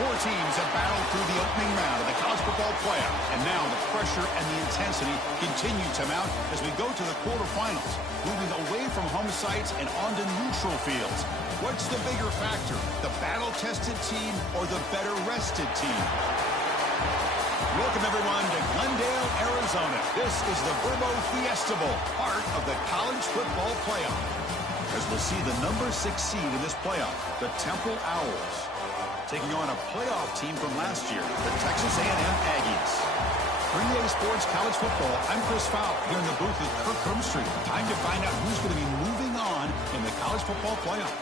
Four teams have battled through the opening round of the college football playoff, and now the pressure and the intensity continue to mount as we go to the quarterfinals, moving away from home sites and onto neutral fields. What's the bigger factor, the battle-tested team or the better-rested team? Welcome, everyone, to Glendale, Arizona. This is the Verbo Fiesta Bowl, part of the college football playoff. As we'll see the number 6 seed in this playoff, the Temple Owls, taking on a playoff team from last year, the Texas A&M Aggies. For EA Sports College Football, I'm Chris Fowler here in the booth with Kirk Hermstreet. Time to find out who's going to be moving on in the college football playoff.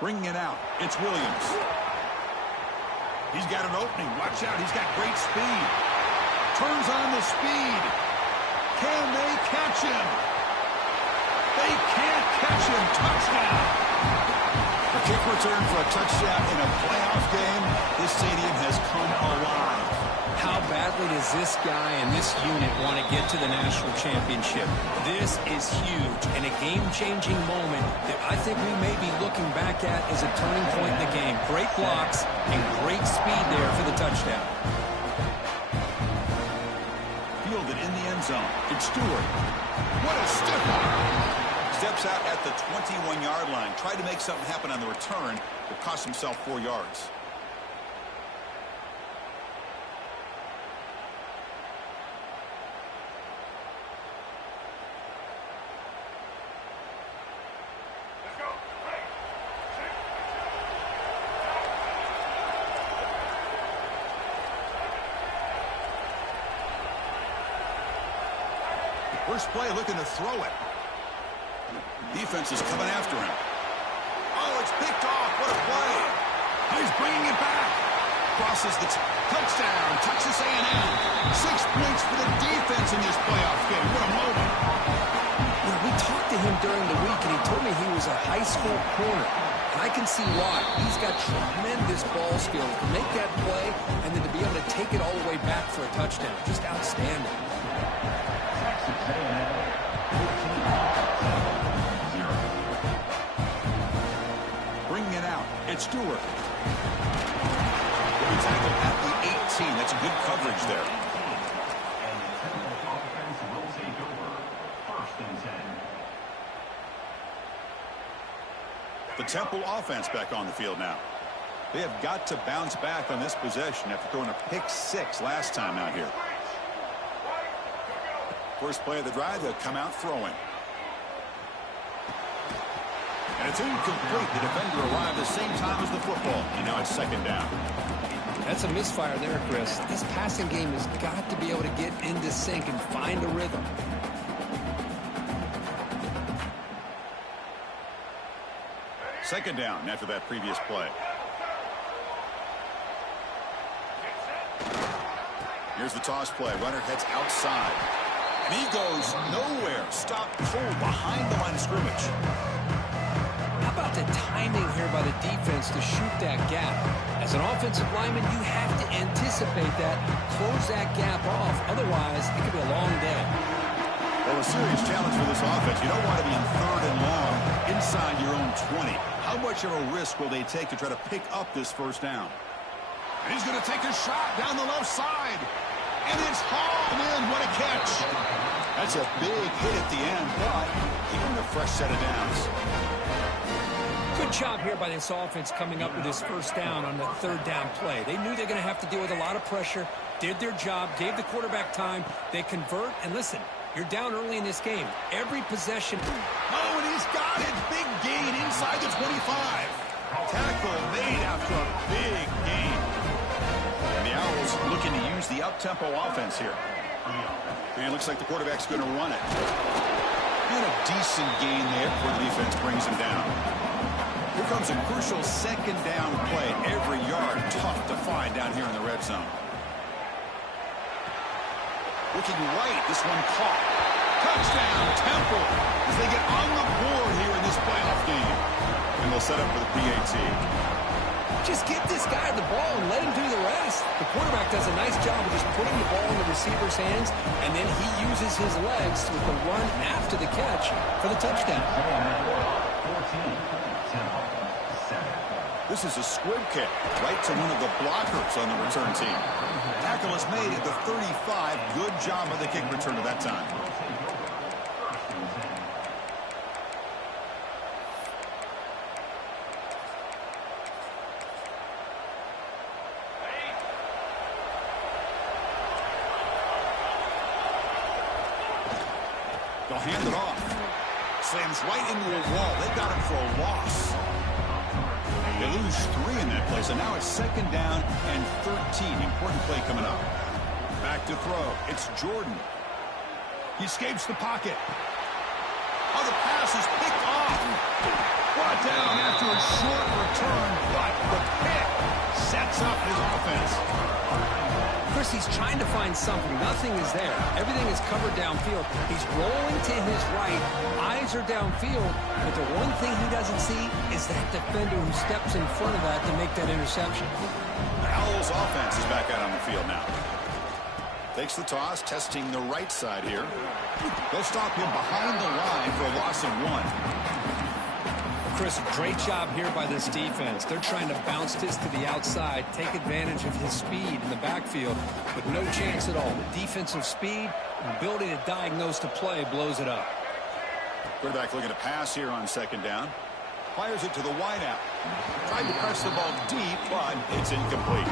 Bringing it out, it's Williams. He's got an opening. Watch out, he's got great speed. Turns on the speed. Can they catch him? They can't catch him. Touchdown. A kick return for a touchdown in a playoff game. This stadium has come alive. How badly does this guy and this unit want to get to the national championship? This is huge and a game-changing moment that I think we may be looking back at as a turning point in the game. Great blocks and great speed there for the touchdown. Fielded in the end zone. It's Stewart. What a stiff arm. Steps out at the 21-yard line. Tried to make something happen on the return, but cost himself 4 yards. First play looking to throw it. Defense is coming after him. Oh, it's picked off. What a play. He's bringing it back. Crosses the touchdown. Texas A&M. 6 points for the defense in this playoff game. What a moment. You know, we talked to him during the week, and he told me he was a high school corner. And I can see why. He's got tremendous ball skills to make that play and then to be able to take it all the way back for a touchdown. Just outstanding. Bringing it out. It's Stewart. Will be tackled at the 18. That's a good coverage there. The Temple offense back on the field now. They have got to bounce back on this possession after throwing a pick 6 last time out here. First play of the drive, they'll come out throwing. And it's incomplete. The defender arrived the same time as the football. And now it's second down. That's a misfire there, Chris. This passing game has got to be able to get into sync and find a rhythm. Second down after that previous play. Here's the toss play. Runner heads outside. And he goes nowhere. Stopped cold behind the line of scrimmage. How about the timing here by the defense to shoot that gap? As an offensive lineman, you have to anticipate that, close that gap off. Otherwise, it could be a long day. Well, a serious challenge for this offense. You don't want to be in third and long inside your own 20. How much of a risk will they take to try to pick up this first down? And he's going to take a shot down the left side. And it's hauled in. What a catch. That's a big hit at the end, but even a fresh set of downs. Good job here by this offense coming up with this first down on the third down play. They knew they were going to have to deal with a lot of pressure, did their job, gave the quarterback time. They convert, and listen, you're down early in this game. Every possession. Oh, and he's got it. Big gain inside the 25. Tackle made after a big gain. And the Owls looking to use the up-tempo offense here. And it looks like the quarterback's going to run it. And a decent gain there before the defense brings him down. Here comes a crucial second down play. Every yard tough to find down here in the red zone. Looking right, this one caught. Touchdown, Temple, as they get on the board here in this playoff game. And they'll set up for the PAT. Just get this guy the ball and let him do the rest. The quarterback does a nice job of just putting the ball in the receiver's hands, and then he uses his legs with the run after the catch for the touchdown. This is a squib kick right to one of the blockers on the return team. Tackle is made at the 35. Good job of the kick return at that time. They'll hand it off. Slams right into a wall. They got him for a loss. They lose 3 in that play, so now it's second down and 13. Important play coming up. Back to throw. It's Jordan. He escapes the pocket. Oh, the pass is picked off. Brought down after a short return, but the pick sets up his offense. Chris, he's trying to find something. Nothing is there. Everything is covered downfield. He's rolling to his right. Eyes are downfield. But the one thing he doesn't see is that defender who steps in front of that to make that interception. The Owls' offense is back out on the field now. Takes the toss, testing the right side here. They'll stop him behind the line for a loss of 1. Chris, great job here by this defense. They're trying to bounce this to the outside, take advantage of his speed in the backfield, but no chance at all. The defensive speed and ability to diagnose the play blows it up. Quarterback looking to pass here on second down. Fires it to the wideout. Tried to press the ball deep, but it's incomplete.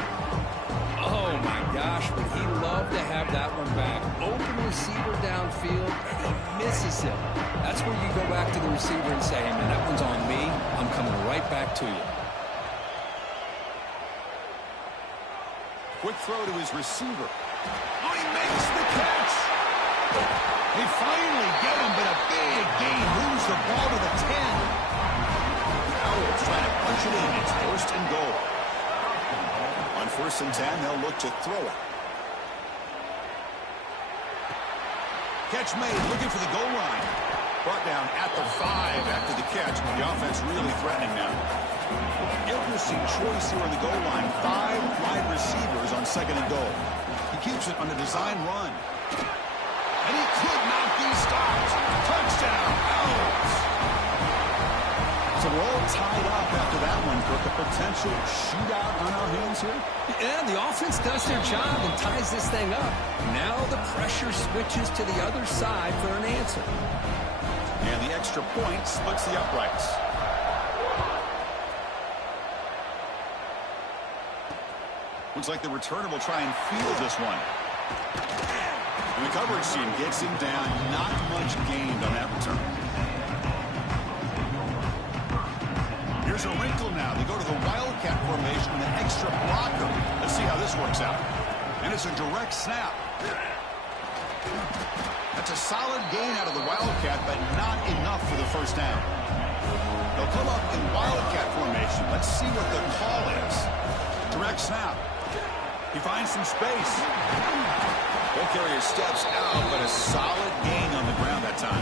Oh, my gosh, would he love to have that one back. Open receiver downfield, and he misses him. That's where you go back to the receiver and say, hey, man, that one's on me. I'm coming right back to you. Quick throw to his receiver. Oh, he makes the catch. They finally get him, but a big gain moves the ball to the 10. The Owls trying to punch it in. It's first and goal. On first and 10, they'll look to throw it. Catch made, looking for the goal line. Brought down at the 5 after the catch. The offense really threatening now. Interesting choice here on the goal line. 5 wide receivers on second and goal. He keeps it on a design run. And he could not be stopped. Touchdown, Owls. So we're all tied up after that one, Kirk. A potential shootout on our hands here? Yeah, the offense does their job and ties this thing up. Now the pressure switches to the other side for an answer. And the extra point splits the uprights. Looks like the returner will try and field this one. And the coverage team gets him down. Not much gained on that return. Here's a wrinkle now. They go to the Wildcat formation with an extra blocker. Let's see how this works out. And it's a direct snap. That's a solid gain out of the Wildcat, but not enough for the first down. They'll come up in Wildcat formation. Let's see what the call is. Direct snap. He finds some space. Ball carrier steps out, but a solid gain on the ground that time.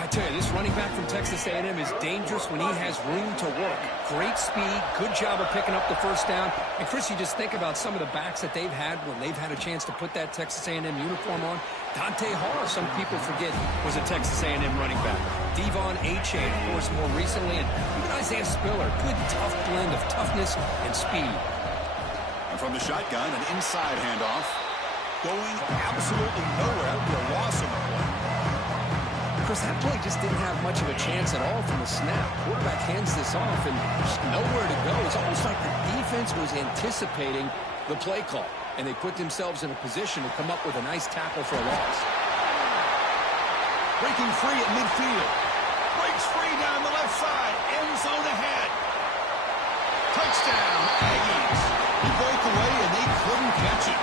I tell you, this running back from Texas A&M is dangerous when he has room to work. Great speed, good job of picking up the first down. And, Chris, you just think about some of the backs that they've had when they've had a chance to put that Texas A&M uniform on. Dante Hall, some people forget, was a Texas A&M running back. Devon Achane, of course, more recently. And even Isaiah Spiller, good, tough blend of toughness and speed. And from the shotgun, an inside handoff. Going absolutely nowhere. That would be a loss on the play. Chris, that play just didn't have much of a chance at all from the snap. Quarterback hands this off and just nowhere to go. It's almost like the defense was anticipating the play call, and they put themselves in a position to come up with a nice tackle for a loss. Breaking free at midfield. Breaks free down the left side. End zone ahead. Touchdown, Aggies. He broke away, and they couldn't catch it.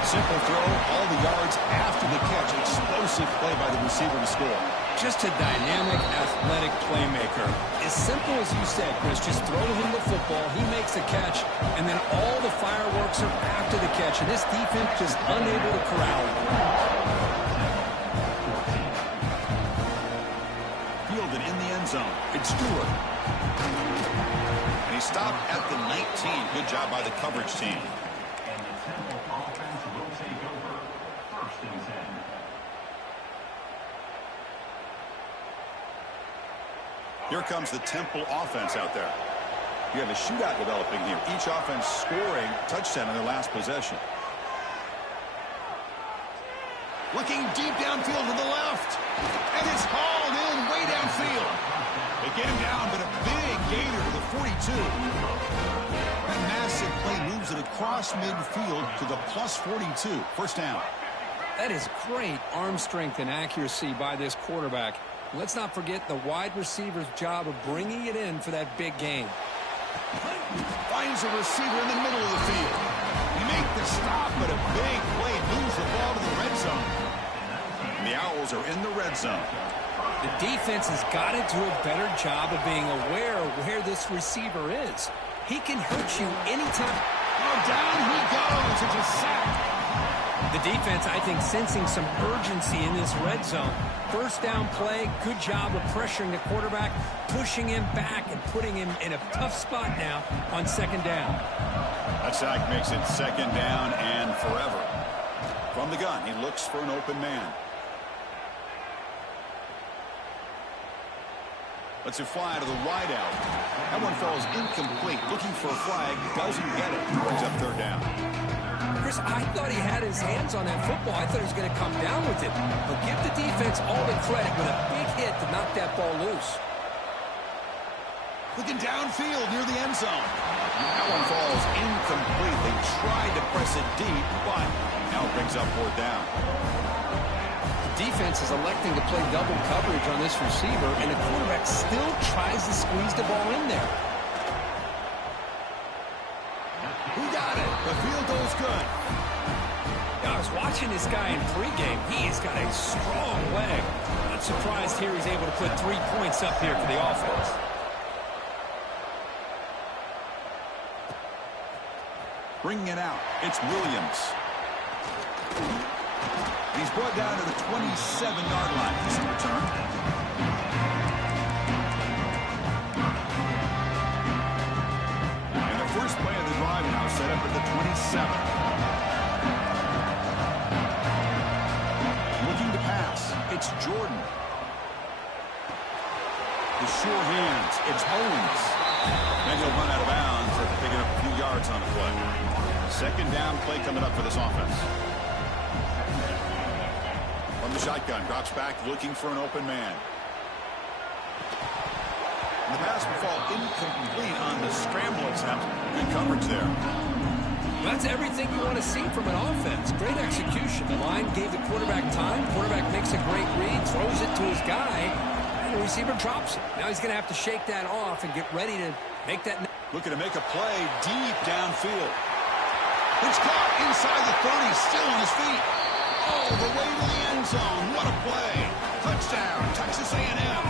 Simple throw, all the yards after the catch. Explosive play by the receiver to score. Just a dynamic, athletic playmaker. As simple as you said, Chris, just throw him the football, he makes a catch, and then all the fireworks are after the catch, and this defense just unable to corral him. Fielded in the end zone. It's Stewart. And he stopped at the 19. Good job by the coverage team. And the Temple offense will take over 1st and 10. Here comes the Temple offense out there. You have a shootout developing here. Each offense scoring touchdown in their last possession. Looking deep downfield to the left. And it's hauled in way downfield. They get him down, but a big gainer to the 42. That massive play moves it across midfield to the plus 42. First down. That is great arm strength and accuracy by this quarterback. Let's not forget the wide receiver's job of bringing it in for that big game. Finds a receiver in the middle of the field. You make the stop, but a big play moves the ball to the red zone. The Owls are in the red zone. The defense has got to do a better job of being aware of where this receiver is. He can hurt you anytime. Oh, down he goes. It's a sack. The defense, I think, sensing some urgency in this red zone. First down play, good job of pressuring the quarterback, pushing him back and putting him in a tough spot now on second down. That sack makes it second down and forever. From the gun, he looks for an open man. Lets it fly to the wideout. That one falls incomplete. Looking for a flag, doesn't get it. Brings up third down. Chris, I thought he had his hands on that football. I thought he was going to come down with it. But give the defense all the credit with a big hit to knock that ball loose. Looking downfield near the end zone. That one falls incomplete. They tried to press it deep, but now it brings up fourth down. The defense is electing to play double coverage on this receiver, and the quarterback still tries to squeeze the ball in there. Who got it? The field goes good. I was watching this guy in pregame. He has got a strong leg. Not surprised here he's able to put 3 points up here for the offense. Bringing it out. It's Williams. He's brought down to the 27-yard line for some return. And the first play of the drive now set up at the 27. Looking to pass. It's Jordan. The sure hands. It's Owens. And he'll run out of bounds after picking up a few yards on the play. Second down play coming up for this offense. From the shotgun, drops back looking for an open man. And the pass will fall incomplete on the scramble attempt. Good coverage there. That's everything you want to see from an offense. Great execution. The line gave the quarterback time. Quarterback makes a great read, throws it to his guy, and the receiver drops it. Now he's going to have to shake that off and get ready to make that. Looking to make a play deep downfield. It's caught inside the 30, still on his feet. All the way to the end zone. What a play. Touchdown, Texas A&M.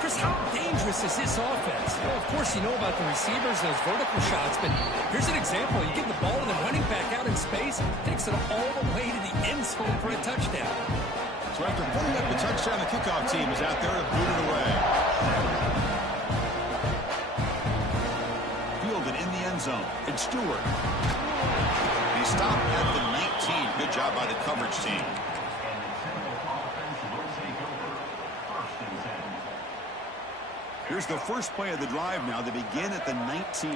Chris, how dangerous is this offense? Well, of course, you know about the receivers, those vertical shots, but here's an example. You give the ball to the running back out in space, takes it all the way to the end zone for a touchdown. So after putting up the touchdown, the kickoff team is out there to boot it away. Fielded in the end zone. It's Stewart. He stopped at the 19. Good job by the coverage team. And the Temple offense will take over 1st and 10. Here's the first play of the drive now. They begin at the 19.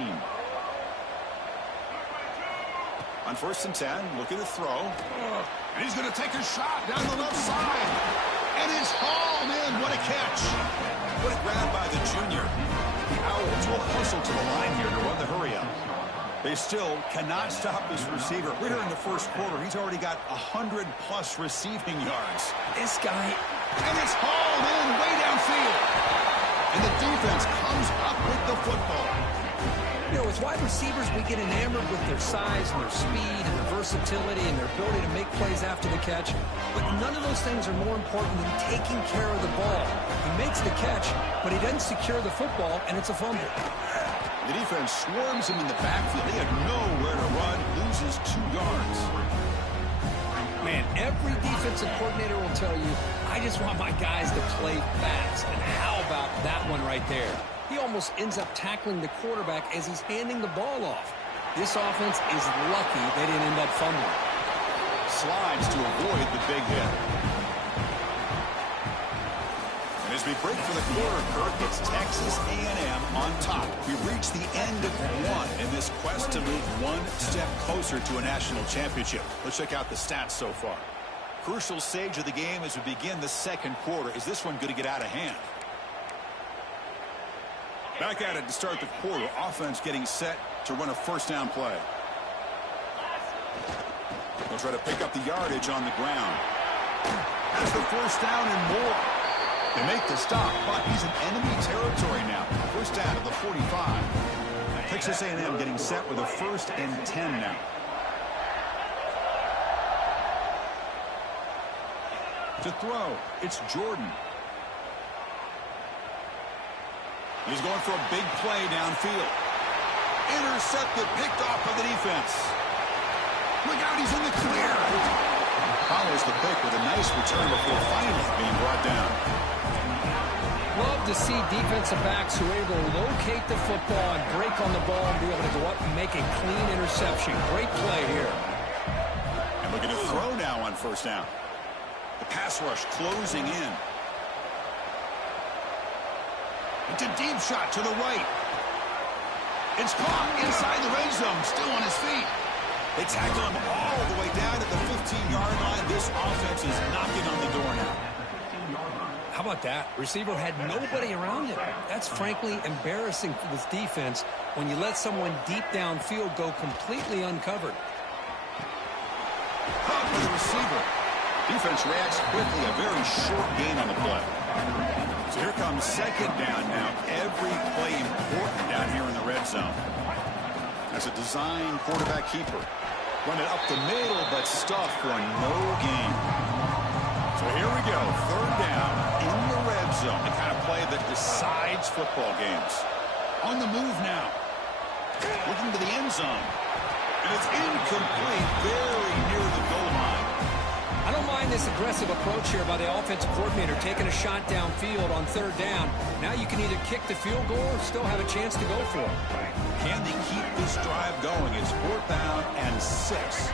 On 1st and 10, looking to throw. And he's going to take a shot down the left side. And it's hauled in. What a catch. What a grab by the junior. The Owls will hustle to the line here to run the hurry-up. They still cannot stop this receiver. We're here in the first quarter. He's already got 100-plus receiving yards. This guy. And it's hauled in way downfield. And the defense comes up with the football. You know, with wide receivers, we get enamored with their size and their speed and their versatility and their ability to make plays after the catch. But none of those things are more important than taking care of the ball. He makes the catch, but he doesn't secure the football, and it's a fumble. The defense swarms him in the backfield. He had nowhere to run, loses 2 yards. Man, every defensive coordinator will tell you, I just want my guys to play fast. And how about that one right there? He almost ends up tackling the quarterback as he's handing the ball off. This offense is lucky they didn't end up fumbling. Slides to avoid the big hit. And as we break for the quarter, Kirk, it's Texas A&M on top. We've reached the end of one in this quest to move one step closer to a national championship. Let's check out the stats so far. Crucial stage of the game as we begin the second quarter. Is this one going to get out of hand? Back at it to start the quarter. Offense getting set to run a first down play. They'll try to pick up the yardage on the ground. That's the first down and more. They make the stop, but he's in enemy territory now. First down at the 45. Texas A&M getting set with a 1st and 10 now. To throw, it's Jordan. He's going for a big play downfield. Intercepted, picked off by the defense. Look out, he's in the clear. Follows the pick with a nice return before finally being brought down. Love to see defensive backs who are able to locate the football and break on the ball and be able to go up and make a clean interception. Great play here. And looking to throw now on first down. The pass rush closing in. It's a deep shot to the right. It's caught inside the red zone, still on his feet. They tackle him all the way down to the 15-yard line. This offense is knocking on the door now. How about that? Receiver had nobody around him. That's frankly embarrassing for this defense when you let someone deep downfield go completely uncovered. Caught for the receiver. Defense reacts quickly. A very short gain on the play. So here comes second down now. Every play important down here in the red zone. As a design quarterback keeper. Run it up the middle, but stuffed for no gain. So here we go. Third down in the red zone. The kind of play that decides football games. On the move now. Looking to the end zone. And it's incomplete. Very near the goal line. I don't mind this aggressive approach here by the offensive coordinator, taking a shot downfield on third down. Now you can either kick the field goal or still have a chance to go for it. Can they keep this drive going? It's 4th down and 6.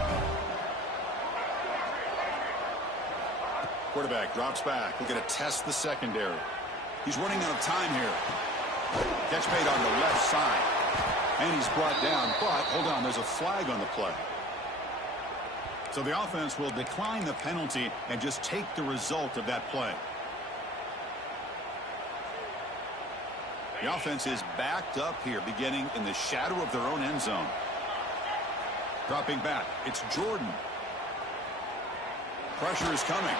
Quarterback drops back. We're going to test the secondary. He's running out of time here. Catch made on the left side. And he's brought down, but hold on, there's a flag on the play. So the offense will decline the penalty and just take the result of that play. The offense is backed up here, beginning in the shadow of their own end zone. Dropping back, it's Jordan. Pressure is coming.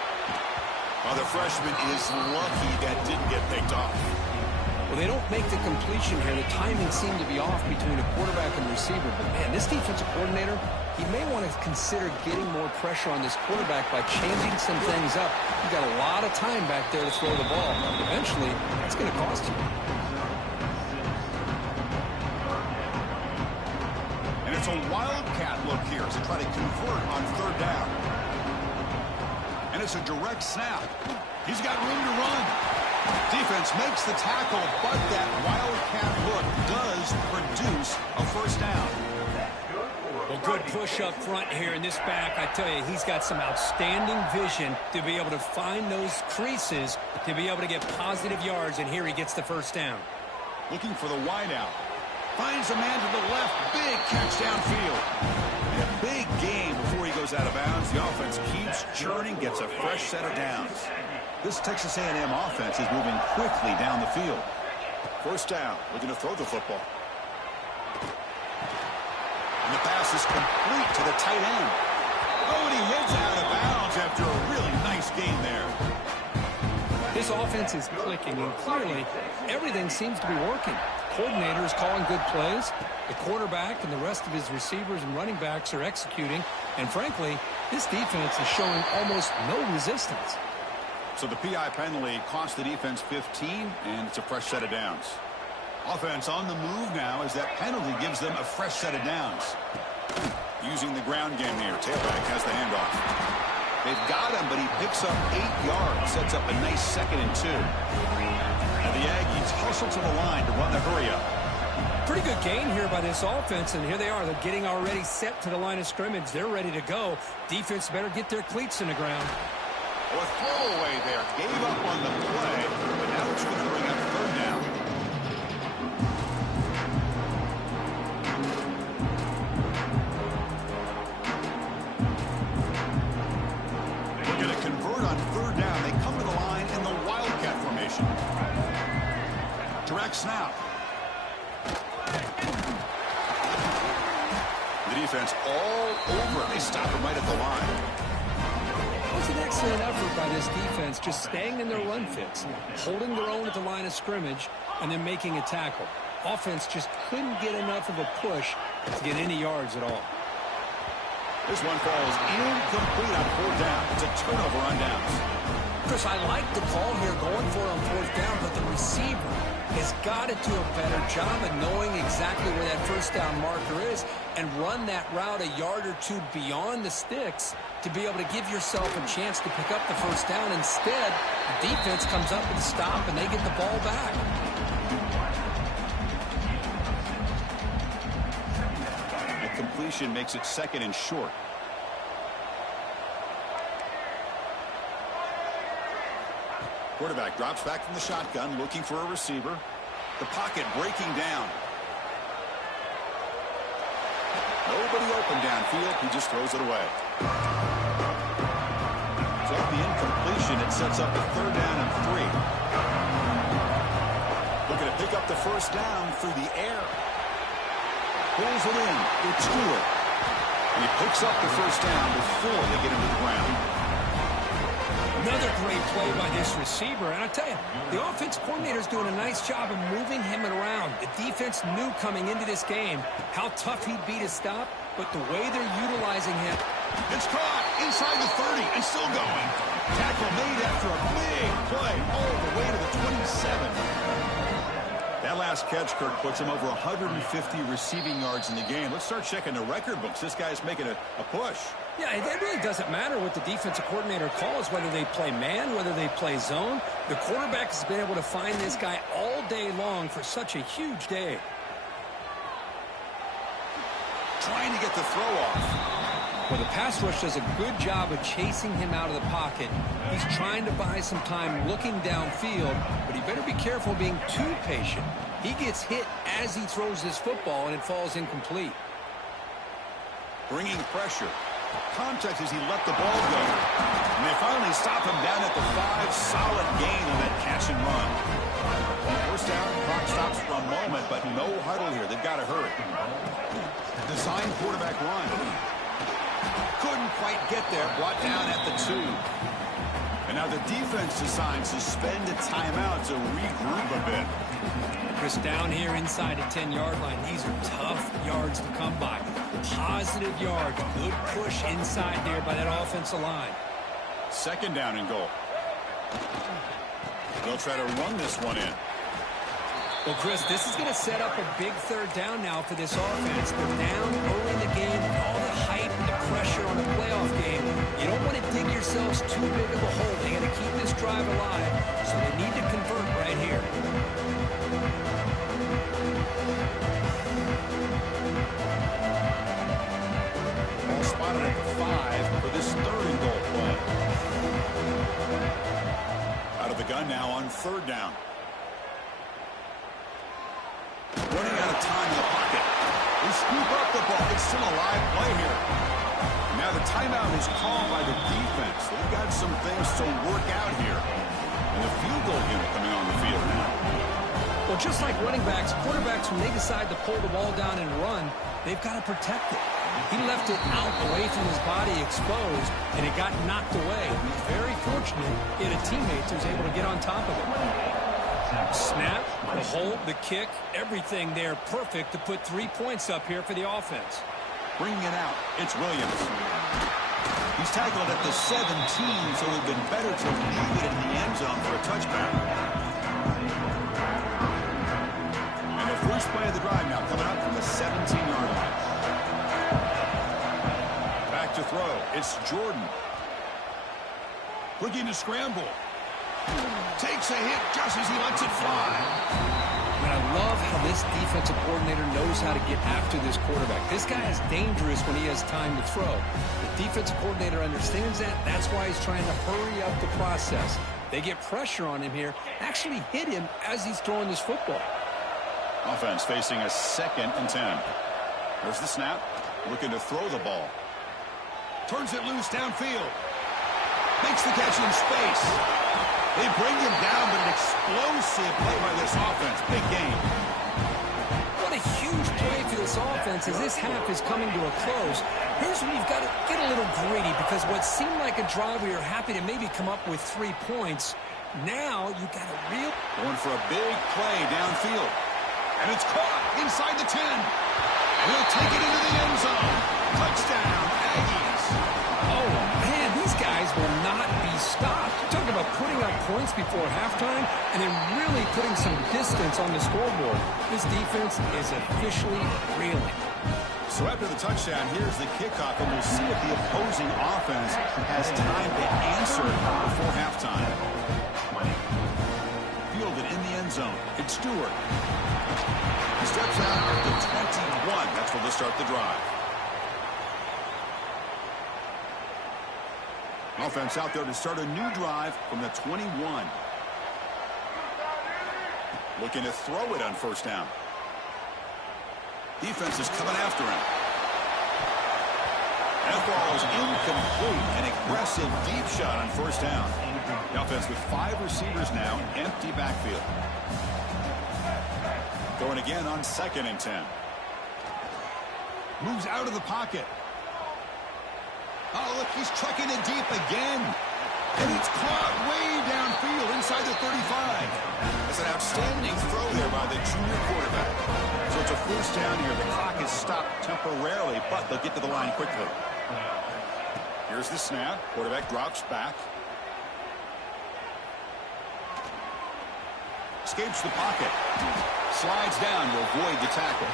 Well, the freshman is lucky that didn't get picked off. Well, they don't make the completion here. The timing seemed to be off between a quarterback and receiver. But, man, this defensive coordinator, he may want to consider getting more pressure on this quarterback by changing some things up. You've got a lot of time back there to throw the ball. Eventually, that's going to cost you. And it's a wildcat look here as they try to convert on third down. And it's a direct snap. He's got room to run. Defense makes the tackle, but that wildcat look does produce a first down. Well, good push up front here in this back. I tell you, he's got some outstanding vision to be able to find those creases to be able to get positive yards, and here he gets the first down. Looking for the wideout. Finds a man to the left. Big catch downfield. And a big gain before he goes out of bounds. The offense keeps churning, gets a fresh set of downs. This Texas A&M offense is moving quickly down the field. First down, looking to throw the football. And the pass is complete to the tight end. Oh, and he heads out of bounds after a really nice gain there. This offense is clicking, and clearly everything seems to be working. coordinator is calling good plays. The quarterback and the rest of his receivers and running backs are executing. And frankly, this defense is showing almost no resistance. So the PI penalty cost the defense 15, and it's a fresh set of downs. Offense on the move now as that penalty gives them a fresh set of downs. Using the ground game here. Tailback has the handoff. They've got him, but he picks up 8 yards. Sets up a nice 2nd and 2. And the Aggies hustle to the line to run the hurry-up. Pretty good gain here by this offense, and here they are. They're getting already set to the line of scrimmage. They're ready to go. Defense better get their cleats in the ground. A throwaway there. Gave up on the play, but now it's going to bring up 3rd down. We're going to convert on 3rd down. They come to the line in the Wildcat formation. Direct snap. The defense all over it. They stop him right at the line. It was an excellent effort by this defense, just staying in their run fits, holding their own at the line of scrimmage, and then making a tackle. Offense just couldn't get enough of a push to get any yards at all. This one falls incomplete on 4th down. It's a turnover on downs. Chris, I like the call here going for it on 4th down, but the receiver has got to do a better job of knowing exactly where that 1st down marker is and run that route a yard or 2 beyond the sticks to be able to give yourself a chance to pick up the 1st down. Instead, the defense comes up with a stop and they get the ball back. The completion makes it 2nd and short. Quarterback drops back from the shotgun, looking for a receiver. The pocket breaking down. Nobody open downfield. He just throws it away. So at the incompletion, it sets up a 3rd down and 3. Looking to pick up the 1st down through the air. Pulls it in. It's Stewart. And he picks up the 1st down before they get into the ground. Another great play by this receiver. And I tell you, the offense coordinator is doing a nice job of moving him around. The defense knew coming into this game how tough he'd be to stop, but the way they're utilizing him. It's caught inside the 30 and still going. Tackle made after a big play all the way to the 27. That last catch, Kirk, puts him over 150 receiving yards in the game. Let's start checking the record books. This guy's making a push. Yeah, it really doesn't matter what the defensive coordinator calls, whether they play man, whether they play zone. The quarterback has been able to find this guy all day long for such a huge day. Trying to get the throw off. Well, the pass rush does a good job of chasing him out of the pocket. He's trying to buy some time looking downfield, but he better be careful being too patient. He gets hit as he throws this football, and it falls incomplete. Bringing pressure. Contact as he let the ball go. And they finally stop him down at the 5. Solid gain on that catch and run. 1st down, clock stops for a moment, but no huddle here. They've got to hurry. Design quarterback run. Couldn't quite get there. Brought down at the 2. And now the defense decides to spend a timeout to regroup a bit. Chris, down here inside the 10-yard line, these are tough yards to come by. Positive yards. Good push inside there by that offensive line. 2nd down and goal. They'll try to run this one in. Well, Chris, this is going to set up a big 3rd down now for this offense. They're down early in the game, all the hype, the pressure on a playoff game. You don't want to dig yourselves too big of a hole. They got to keep this drive alive, so they need to convert right here. Ball spotted at the 5 for this 3rd and goal play. Out of the gun now on 3rd down. Running out of time in the pocket. They scoop up the ball. It's still a live play here. Now the timeout is called by the defense. They've got some things to work out here. And the field goal unit coming on the field now. Well, just like running backs, quarterbacks, when they decide to pull the ball down and run, they've got to protect it. He left it out away from his body exposed, and it got knocked away. He was very fortunate he had a teammate who was able to get on top of it. Snap, the hold, the kick, everything there perfect to put 3 points up here for the offense. Bringing it out, it's Williams. He's tackled at the 17, so it would have been better to leave it in the end zone for a touchback. And the first play of the drive now coming up from the 17-yard line. Back to throw, it's Jordan. Looking to scramble. Takes a hit just as he lets it fly. And I love how this defensive coordinator knows how to get after this quarterback. This guy is dangerous when he has time to throw. The defensive coordinator understands that. That's why he's trying to hurry up the process. They get pressure on him here, actually hit him as he's throwing this football. Offense facing a 2nd and 10. There's the snap. Looking to throw the ball. Turns it loose downfield. Makes the catch in space. They bring him down, but an explosive play by this offense. Big game. What a huge play for this offense as this half is coming to a close. Here's where you've got to get a little greedy, because what seemed like a drive where you're happy to maybe come up with 3 points, now you've got a real... Going for a big play downfield. And it's caught inside the 10. And he'll take it into the end zone. Touchdown, Aggies. Oh, man, these guys will not be stopped. You're talking about putting up points before halftime and then really putting some distance on the scoreboard. This defense is officially reeling. So after the touchdown, here's the kickoff, and we'll see if the opposing offense has time to answer before halftime. Fielded in the end zone. It's Stewart. He steps out at the 21. That's where they'll start the drive. Offense out there to start a new drive from the 21. Looking to throw it on first down. Defense is coming after him. That ball is incomplete. An aggressive deep shot on first down. The offense with 5 receivers now, empty backfield. Going again on 2nd and 10. Moves out of the pocket. Oh, look, he's trucking it deep again. And it's caught way downfield inside the 35. That's an outstanding throw there by the junior quarterback. So it's a first down here. The clock is stopped temporarily, but they'll get to the line quickly. Here's the snap. Quarterback drops back. Escapes the pocket. Slides down to avoid the tackle.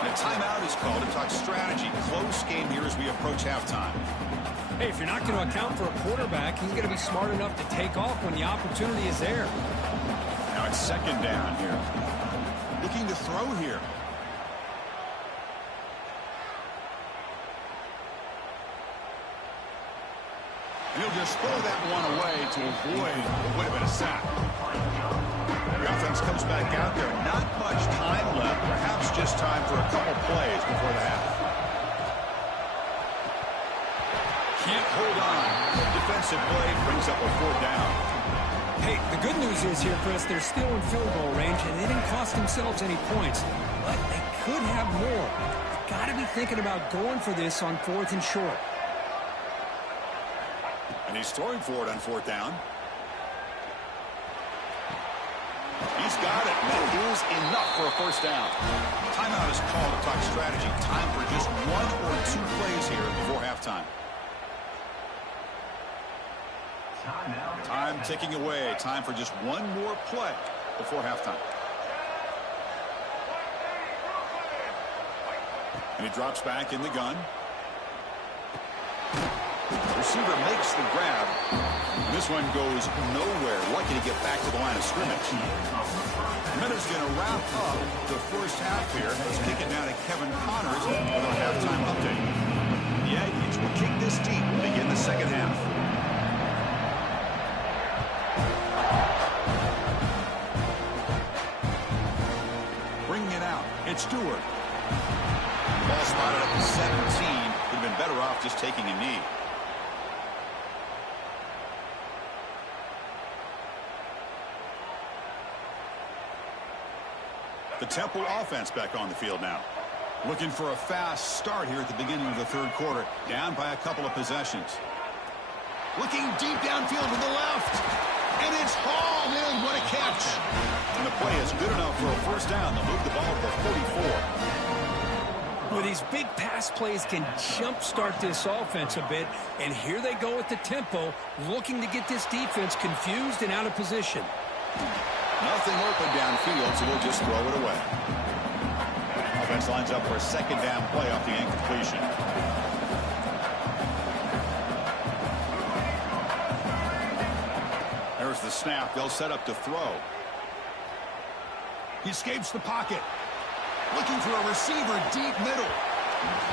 And a timeout is called to talk strategy. Close game here as we approach halftime. Hey, if you're not going to account for a quarterback, he's going to be smart enough to take off when the opportunity is there. Now it's 2nd down here. Looking to throw here. And he'll just throw that one away to avoid what would have been a sack. The offense comes back out there. Not much time left. Perhaps just time for a couple plays before the half. Can't hold on. Defensive play brings up a 4th down. Hey, the good news is here, Chris, they're still in field goal range, and they didn't cost themselves any points. But they could have more. You've got to be thinking about going for this on 4th and short. And he's throwing for it on 4th down. He's got it. That is enough for a first down. Timeout is called to talk strategy. Time for just 1 or 2 plays here before halftime. Time ticking away. Time for just 1 more play before halftime. And he drops back in the gun. Receiver makes the grab. This one goes nowhere. Lucky to get back to the line of scrimmage. Miller's going to wrap up the first half here. Let's kick it down to Kevin Connors with our halftime update. The Aggies will kick this deep to begin the second half. Bringing it out. It's Stewart. The ball spotted at the 17. Would have been better off just taking a knee. The Temple offense back on the field now. Looking for a fast start here at the beginning of the 3rd quarter. Down by a couple of possessions. Looking deep downfield to the left. And it's hauled in. What a catch. And the play is good enough for a first down. They'll move the ball to the 44. Well, these big pass plays can jumpstart this offense a bit. And here they go at the tempo, looking to get this defense confused and out of position. Nothing open downfield, so we'll just throw it away. Offense lines up for a second down play off the incompletion. There's the snap. They'll set up to throw. He escapes the pocket. Looking for a receiver deep middle.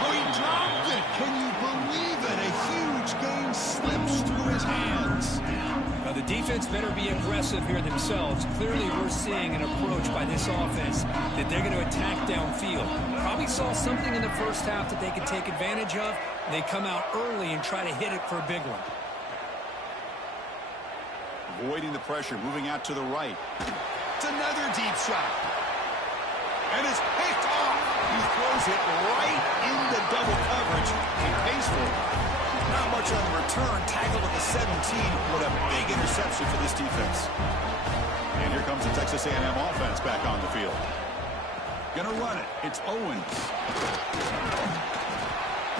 Oh, he dropped it. Can you believe it? A huge gain slips through his hands. Now, the defense better be aggressive here themselves. Clearly, we're seeing an approach by this offense that they're going to attack downfield. Probably saw something in the first half that they could take advantage of. They come out early and try to hit it for a big one. Avoiding the pressure, moving out to the right. It's another deep shot. And it's picked off. He throws it right into double coverage. He pays for it. Not much on the return. Tackled at the 17. What a big interception for this defense. And here comes the Texas A&M offense back on the field. Gonna run it. It's Owens.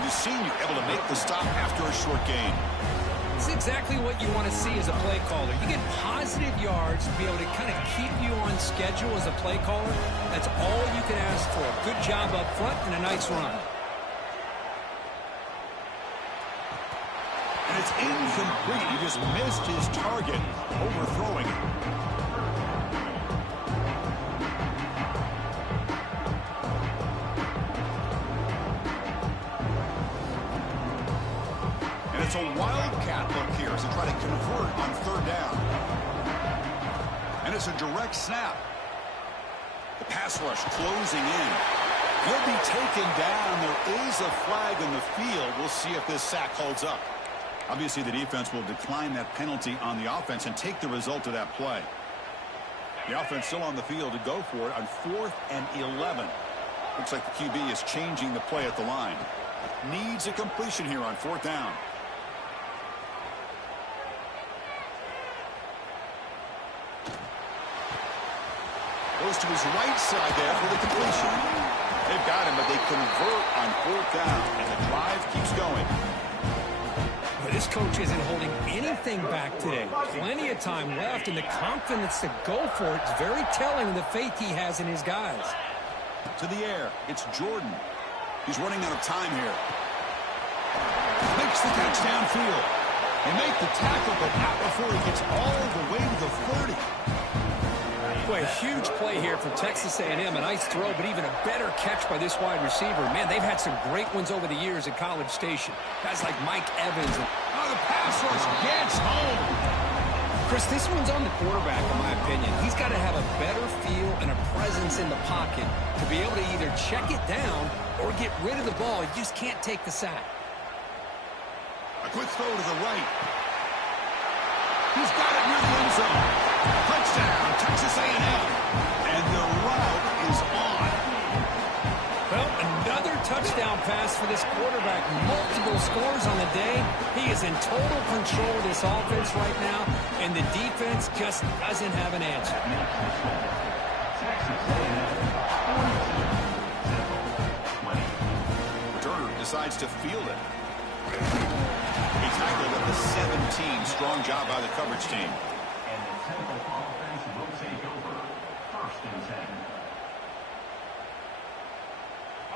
The senior able to make the stop after a short gain. This is exactly what you want to see as a play caller. You get positive yards to be able to kind of keep you on schedule as a play caller. That's all you can ask for. Good job up front and a nice run. And it's incomplete. He just missed his target, overthrowing it. It's a wildcat look here as they try to convert on third down. And it's a direct snap. The pass rush closing in. He'll be taken down. There is a flag in the field. We'll see if this sack holds up. Obviously, the defense will decline that penalty on the offense and take the result of that play. The offense still on the field to go for it on 4th and 11. Looks like the QB is changing the play at the line. Needs a completion here on 4th down. Goes to his right side there for the completion. They've got him, but they convert on 4th down, and the drive keeps going. Well, this coach isn't holding anything back today. Plenty of time left, and the confidence to go for it is very telling of the faith he has in his guys. To the air, it's Jordan. He's running out of time here. Makes the catch downfield. They make the tackle, but not before he gets all the way to the 30. Boy, a huge play here for Texas A&M. A nice throw, but even a better catch by this wide receiver. Man, they've had some great ones over the years at College Station. Guys like Mike Evans. Oh, the pass rush gets home. Chris, this one's on the quarterback, in my opinion. He's got to have a better feel and a presence in the pocket to be able to either check it down or get rid of the ball. He just can't take the sack. A quick throw to the right. He's got it near the end zone. Touchdown, Texas A&M. And the route is on. Well, another touchdown pass for this quarterback. Multiple scores on the day. He is in total control of this offense right now, and the defense just doesn't have an answer. Turner decides to field it. He tackled at the 17. Strong job by the coverage team. And the Temple offense will take over 1st and 10.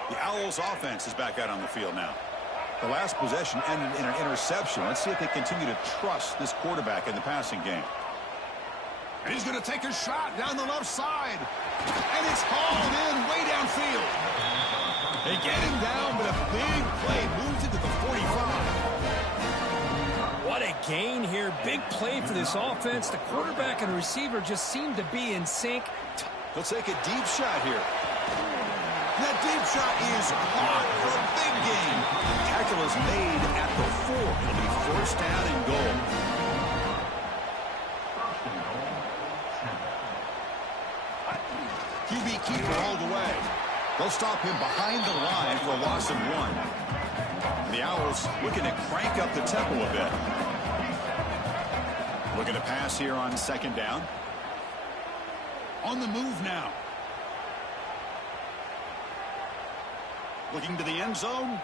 The Owls offense is back out on the field now. The last possession ended in an interception. Let's see if they continue to trust this quarterback in the passing game. And he's going to take a shot down the left side. And it's hauled in way downfield. They get him down, but a big play moves it to the 45. What a gain here. Big play for this offense. The quarterback and receiver just seem to be in sync. He'll take a deep shot here. That deep shot is caught for a big gain. Tackle is made at the 4. It'll be 1st down and goal. 1st and goal, Temple. QB keeper all the way. They'll stop him behind the line for a loss of 1. The Owls looking to crank up the tempo a bit. Looking to pass here on second down. On the move now. Looking to the end zone.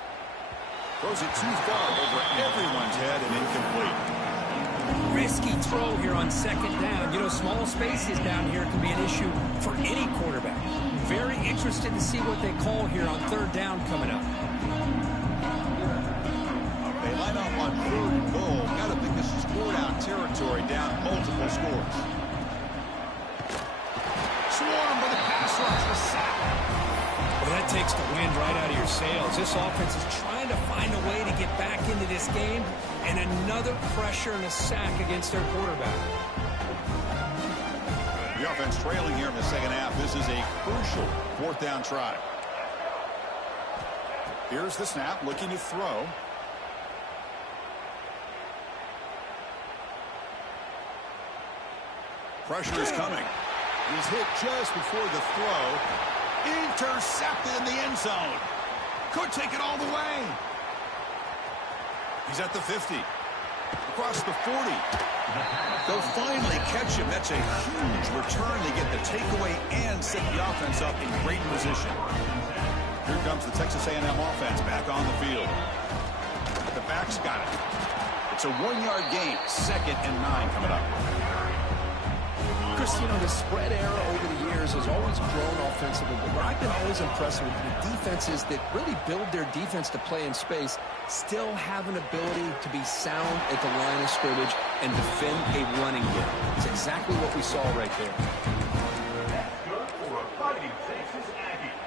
Throws it too far over everyone's head and incomplete. Risky throw here on second down. You know, small spaces down here can be an issue for any quarterback. Very interested to see what they call here on third down coming up. They line up on third and goal. Got to think this is four-down territory, down multiple scores. Swarm with a pass rush, the sack. Well, that takes the wind right out of your sails. This offense is trying to find a way to get back into this game, and another pressure and a sack against their quarterback. The offense trailing here in the second half. This is a crucial fourth down try. Here's the snap, looking to throw. Pressure is coming. He's hit just before the throw. Intercepted in the end zone. Could take it all the way. He's at the 50. Across the 40. They'll finally catch him. That's a huge return. They get the takeaway and set the offense up in great position. Here comes the Texas A&M offense back on the field. The back's got it. It's a one-yard gain. 2nd and 9 coming up. Chris, you know, the spread era over the years has always grown offensively, but what I've been always impressed with the defenses that really build their defense to play in space still have an ability to be sound at the line of scrimmage and defend a running game. It's exactly what we saw right there. That's good for a fighting Texas Aggie.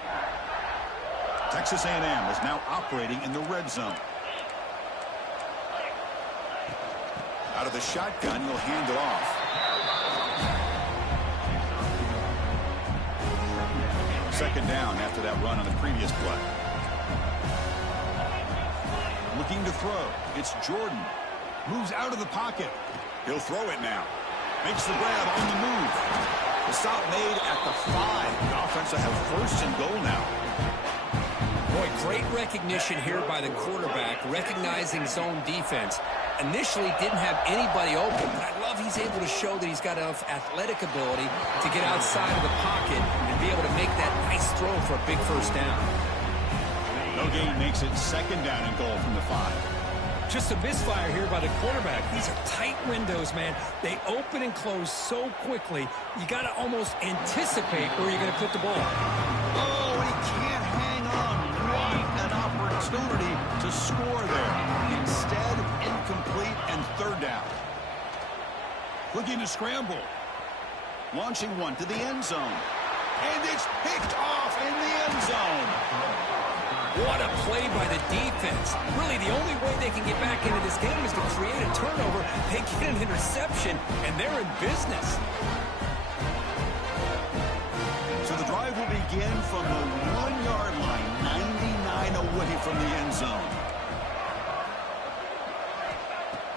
Texas A&M is now operating in the red zone. Out of the shotgun, he'll hand it off. Second down after that run on the previous play. Looking to throw. It's Jordan. Moves out of the pocket. He'll throw it now. Makes the grab on the move. The stop made at the 5. The offense will have first and goal now. Boy, great recognition here by the quarterback, recognizing zone defense. Initially didn't have anybody open, but I love he's able to show that he's got enough athletic ability to get outside of the pocket and be able to make that nice throw for a big first down. No gain makes it second down and goal from the 5. Just a misfire here by the quarterback. These are tight windows, man. They open and close so quickly, you got to almost anticipate where you're going to put the ball. Oh, he can't hang on. What an opportunity to score there. Instead, incomplete and third down. Looking to scramble. Launching one to the end zone. And it's picked off in the end zone. What a play by the defense. Really, the only way they can get back into this game is to create a turnover. They get an interception, and they're in business. So the drive will begin from the 1-yard line, 99 away from the end zone.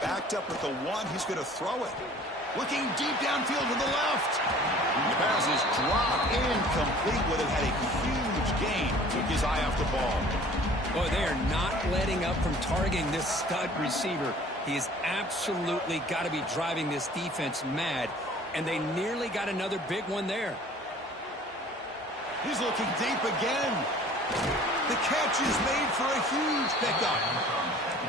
Backed up with the 1, he's going to throw it. Looking deep downfield to the left. The pass is dropped, incomplete with it. Had a huge gain. Took his eye off the ball. Boy, they are not letting up from targeting this stud receiver. He has absolutely got to be driving this defense mad, and they nearly got another big one there. He's looking deep again. The catch is made for a huge pickup.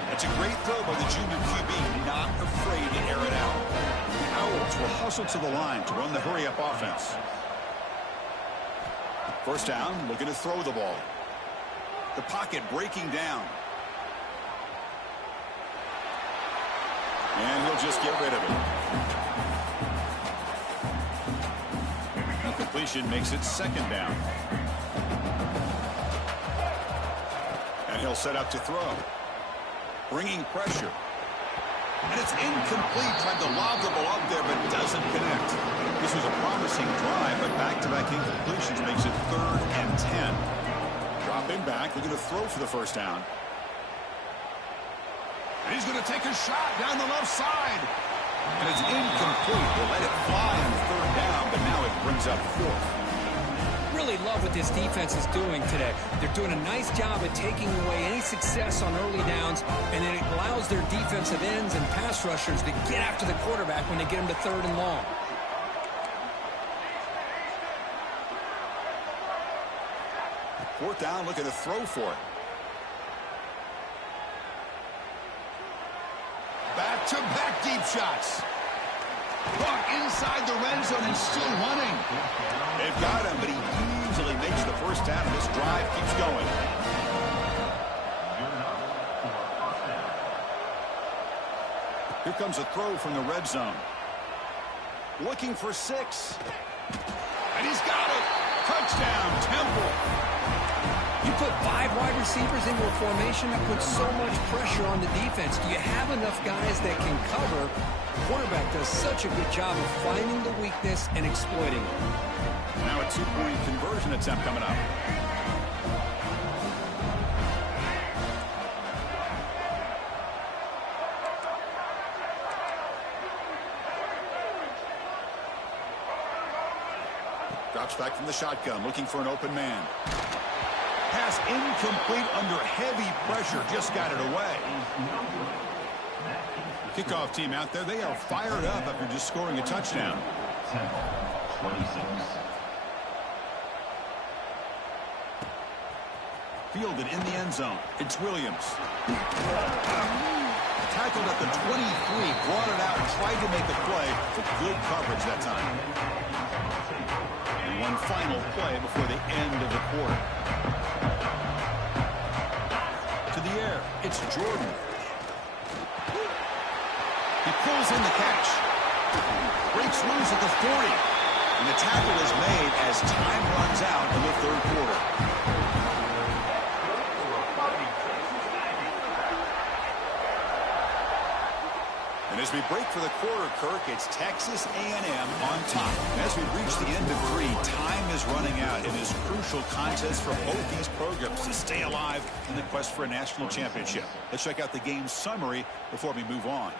That's a great throw by the junior QB, not afraid to air it out. The Owls will hustle to the line to run the hurry-up offense. First down, looking to throw the ball. The pocket breaking down. And he'll just get rid of it. The completion makes it second down. And he'll set up to throw. Bringing pressure. And it's incomplete. Tried to lob the ball up there, but doesn't connect. This was a promising drive, but back-to-back incompletions makes it 3rd and 10. Dropping back, looking to throw for the first down. And he's going to take a shot down the left side. And it's incomplete. They'll let it fly on 3rd down, but now it brings up 4th. really love what this defense is doing today. They're doing a nice job of taking away any success on early downs, and then it allows their defensive ends and pass rushers to get after the quarterback when they get him to 3rd and long. Fourth down, looking to throw for it. Back-to-back deep shots. Caught inside the red zone and still running. They've got him, but he easily makes the first down, and this drive keeps going. Here comes a throw from the red zone. Looking for 6. And he's got it. Touchdown, Temple. You put 5 wide receivers into a formation that puts so much pressure on the defense. Do you have enough guys that can cover? The quarterback does such a good job of finding the weakness and exploiting it. Now a 2-point conversion attempt coming up. Drops back from the shotgun, looking for an open man. Pass incomplete under heavy pressure. Just got it away. Kickoff team out there. They are fired up after just scoring a touchdown. 26. Fielded in the end zone. It's Williams. Tackled at the 23. Brought it out. Tried to make the play. But good coverage that time. And one final play before the end of the quarter. To the air. It's Jordan. He pulls in the catch. Breaks loose at the 40. And the tackle is made as time runs out in the 3rd quarter. And as we break for the quarter, Kirk, it's Texas A&M on top. As we reach the end of 3, time is running out. It is a crucial contest for both these programs to stay alive in the quest for a national championship. Let's check out the game summary before we move on.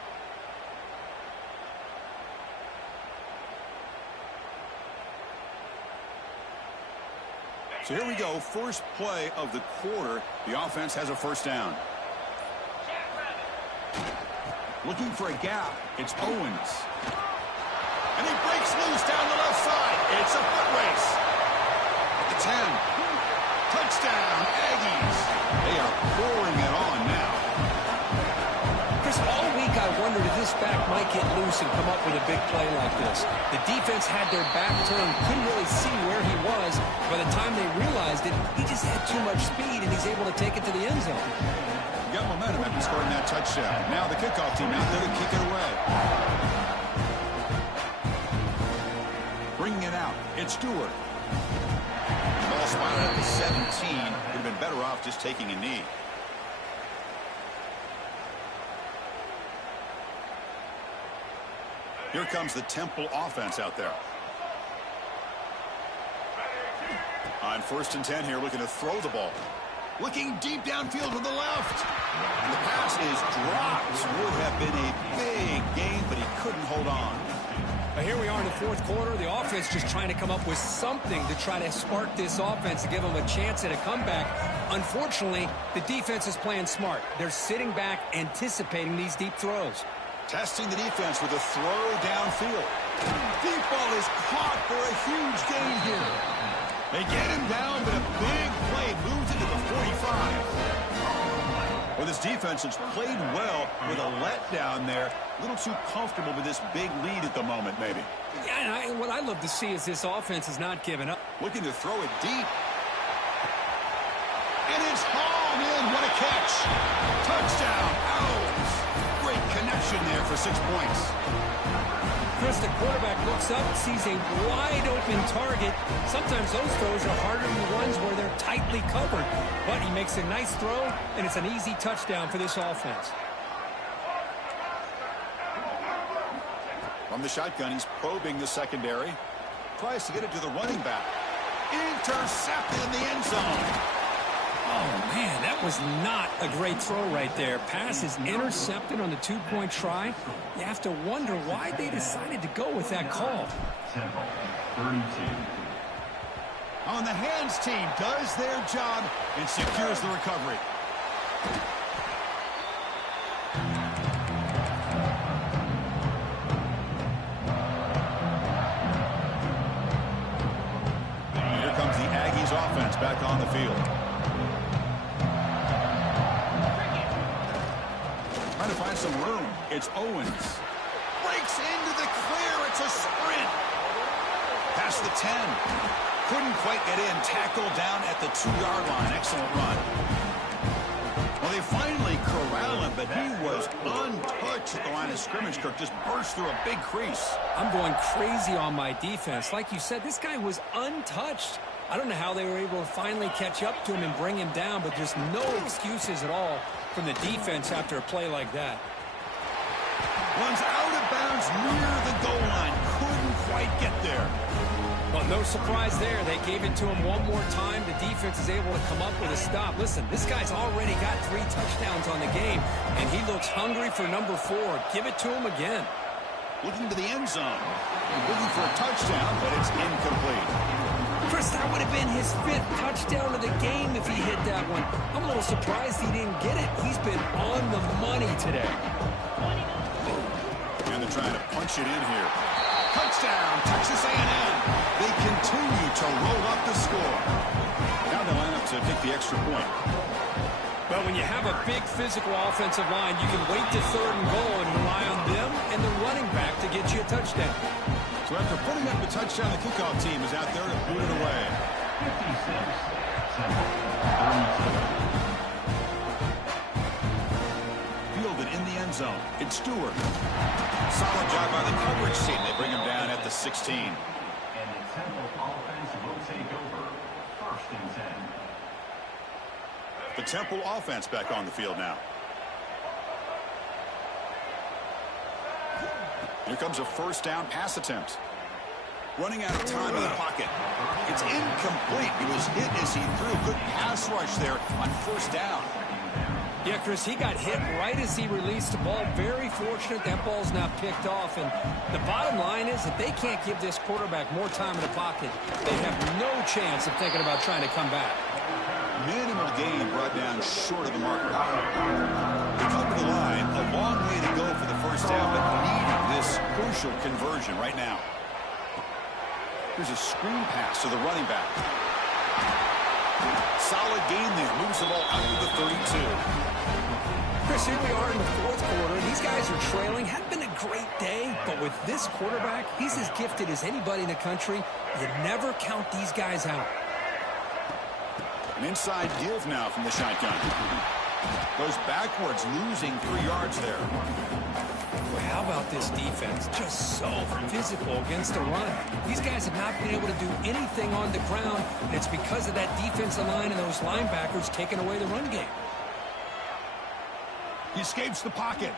So here we go. First play of the quarter. The offense has a first down. Looking for a gap. It's Owens. And he breaks loose down the left side. It's a foot race. At the 10. Touchdown, Aggies. They are pouring it on now. Chris, all week I wondered if this back might get loose and come up with a big play like this. The defense had their back turned, couldn't really see where he was. By the time they realized it, he just had too much speed, and he's able to take it to the end zone. Got momentum after scoring that touchdown. Now the kickoff team out there to kick it away. Bringing it out. It's Stewart. Ball spotted at the 17. Would have been better off just taking a knee. Here comes the Temple offense out there. On 1st and 10 here, looking to throw the ball. Looking deep downfield to the left. And the pass is dropped. Would have been a big game, but he couldn't hold on. But here we are in the 4th quarter. The offense just trying to come up with something to try to spark this offense to give them a chance at a comeback. Unfortunately, the defense is playing smart. They're sitting back, anticipating these deep throws. Testing the defense with a throw downfield. Deep ball is caught for a huge gain here. They get him down, but a big play moves into the 45. Well, this defense has played well with a letdown there. A little too comfortable with this big lead at the moment, maybe. Yeah, and what I love to see is this offense is not giving up. Looking to throw it deep. And it's hauled in. What a catch. Touchdown, Owls. Great connection there for 6 points. Chris, the quarterback looks up, sees a wide-open target. Sometimes those throws are harder than the ones where they're tightly covered. But he makes a nice throw, and it's an easy touchdown for this offense. From the shotgun, he's probing the secondary. Tries to get it to the running back. Intercepted in the end zone. Oh, man, that was not a great throw right there. Pass is intercepted on the 2-point try. You have to wonder why they decided to go with that call. Temple, 32. On the hands team does their job and secures the recovery. Here comes the Aggies offense back on the field. Trying to find some room. It's Owens. Breaks into the clear. It's a sprint. Past the 10. Couldn't quite get in. Tackled down at the 2-yard line. Excellent run. Well, they finally corral him, but he was untouched at the line of scrimmage. Kirk just burst through a big crease. I'm going crazy on my defense. Like you said, this guy was untouched. I don't know how they were able to finally catch up to him and bring him down, but there's no excuses at all from the defense after a play like that. Runs out of bounds near the goal line. Couldn't quite get there. Well, no surprise there. They gave it to him one more time. The defense is able to come up with a stop. Listen, this guy's already got 3 touchdowns on the game, and he looks hungry for number 4. Give it to him again. Looking to the end zone. Looking for a touchdown, but it's incomplete. Chris, that would have been his 5th touchdown of the game if he hit that one. I'm a little surprised he didn't get it. He's been on the money today. And they're trying to punch it in here. Touchdown, Texas A&M. They continue to roll up the score. Now they line up to kick the extra point. Well, when you have a big physical offensive line, you can wait to 3rd and goal and rely on them and the running back to get you a touchdown. So after putting up a touchdown, the kickoff team is out there to boot it away. 56-7. Fielded in the end zone. It's Stewart. Solid job by the coverage team. They bring him down at the 16. And the Temple offense will take over. 1st and 10. The Temple offense back on the field now. Here comes a 1st down pass attempt. Running out of time in the pocket. It's incomplete. He was hit as he threw a good pass rush there on 1st down. Yeah, Chris, he got hit right as he released the ball. Very fortunate that ball's not picked off. And the bottom line is that they can't give this quarterback more time in the pocket. They have no chance of thinking about trying to come back. Minimal gain brought down short of the marker. They come to the line, a long way to go for the 1st down, but needing this crucial conversion right now. Here's a screen pass to the running back. Solid gain there. Moves the ball out to the 32. Chris, here we are in the 4th quarter. These guys are trailing. Hadn't been a great day, but with this quarterback, he's as gifted as anybody in the country. You never count these guys out. An inside give now from the shotgun. Goes backwards, losing 3 yards there. Well, how about this defense? Just so physical against the run. These guys have not been able to do anything on the ground, and it's because of that defensive line and those linebackers taking away the run game. He escapes the pocket.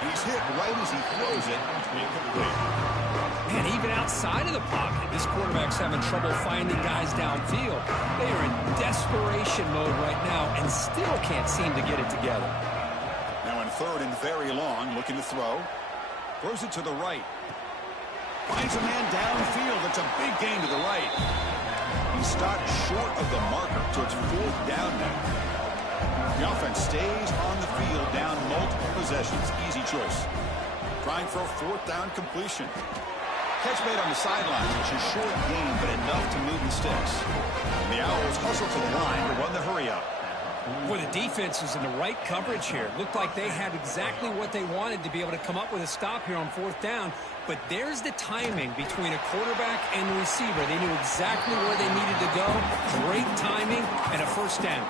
And he's hit right as he throws it. And even outside of the pocket, this quarterback's having trouble finding guys downfield. They are in desperation mode right now and still can't seem to get it together. Now in 3rd and very long, looking to throw. Throws it to the right. Finds a man downfield. It's a big gain to the right. He stopped short of the marker, so it's 4th down now. The offense stays on the field down multiple possessions. Easy choice. Trying for a 4th down completion. Catch made on the sideline, which is short gain, but enough to move the sticks. And the Owls hustle to the line to run the hurry up. Boy, the defense was in the right coverage here. Looked like they had exactly what they wanted to be able to come up with a stop here on 4th down. But there's the timing between a quarterback and the receiver. They knew exactly where they needed to go. Great timing and a 1st down.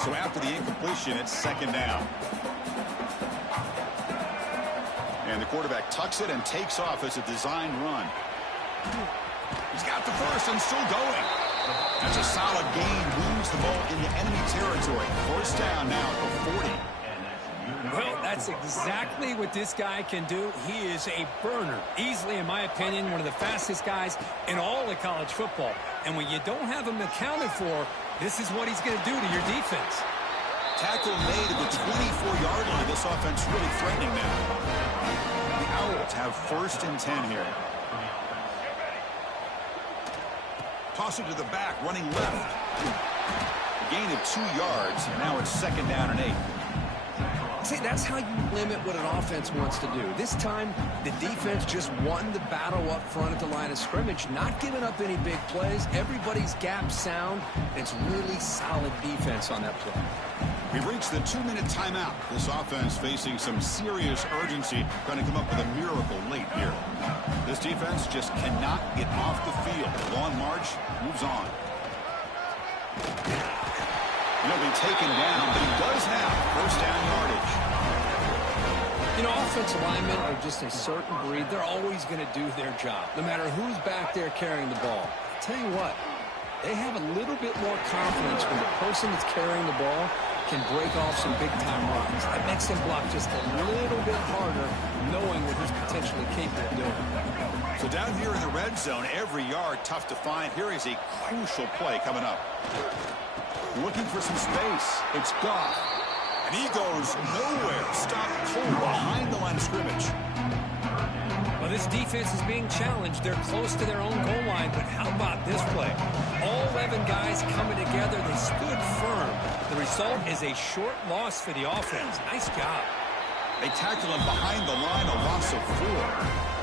So after the incompletion, it's 2nd down. And the quarterback tucks it and takes off as a designed run. He's got the 1st and still going. That's a solid gain. Moves the ball into enemy territory. 1st down now at the 40. Well, that's exactly what this guy can do. He is a burner. Easily, in my opinion, one of the fastest guys in all of college football. And when you don't have him accounted for, this is what he's going to do to your defense. Tackle made at the 24-yard line. This offense really threatening now. The Let's have 1st and 10 here. Toss it to the back, running left. A gain of 2 yards. Now it's 2nd down and 8. See, that's how you limit what an offense wants to do. This time, the defense just won the battle up front at the line of scrimmage, not giving up any big plays. Everybody's gap sound. It's really solid defense on that play. We've reached the 2-minute timeout. This offense facing some serious urgency, trying to come up with a miracle late here. This defense just cannot get off the field. The long march moves on. He'll be taken down, but he does have 1st down yardage. You know, offensive linemen are just a certain breed. They're always going to do their job, no matter who's back there carrying the ball. I'll tell you what, they have a little bit more confidence when the person that's carrying the ball can break off some big-time runs. That makes them block just a little bit harder, knowing what he's potentially capable of doing. So down here in the red zone, every yard tough to find. Here is a crucial play coming up. Looking for some space. It's Goff. And he goes nowhere. Stopped cold behind the line of scrimmage. Well, this defense is being challenged. They're close to their own goal line, but how about this play? All 11 guys coming together. They stood firm. The result is a short loss for the offense. Nice job. They tackle him behind the line, a loss of 4.